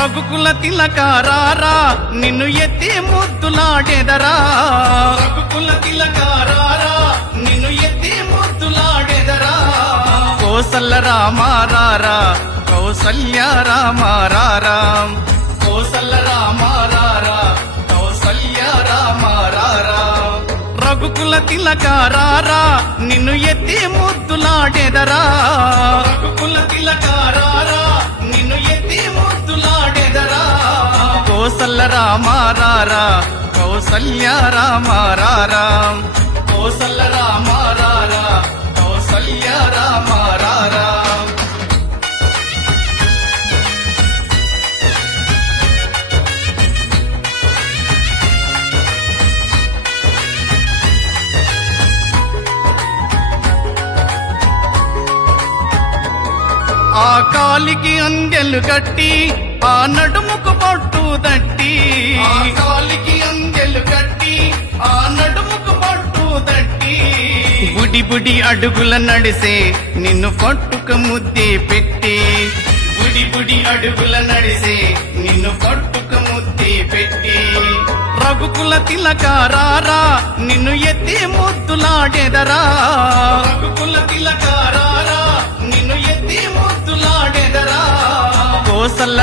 రఘుకుల తిలకారారా నిన్ను ఎత్తి ముద్దులాడెదరా రఘుకుల తిలకారారా నిన్ను ఎత్తి ముద్దులాడెదరా కోసల రామారారా కౌసల్య రామారారా కోసల రామారారా కౌసల్య రామారారా రఘుకుల తిలకారారా నిన్ను ఎత్తి ముద్దులాడెదరా రఘుకుల తిలకారారా నిన్ను ఎత్తి ముద్దులాడెదరా కోసల రామారారా కౌసల్య రామారారా కోసల రామారారా కౌసల్య రామారారా ఆ కాలికి అందెలు కట్టి ఆ నడుముకు పట్టు దట్టి ఆ కాలికి అందెలు కట్టి ఆ నడుముకు పట్టు దట్టి బుడి బుడి అడుగుల నడిసే నిన్ను పట్టుక ముద్దే పెట్టి బుడి బుడి అడుగుల నడిసే నిన్ను పట్టుక ముద్దే పెట్టి రఘుకుల తిలకారారా నిన్ను ఎత్తి ముద్దులాడెదరా రఘుకుల తిలకారారా నిన్ను ఎత్తి ముద్దులాడెదరా కోసల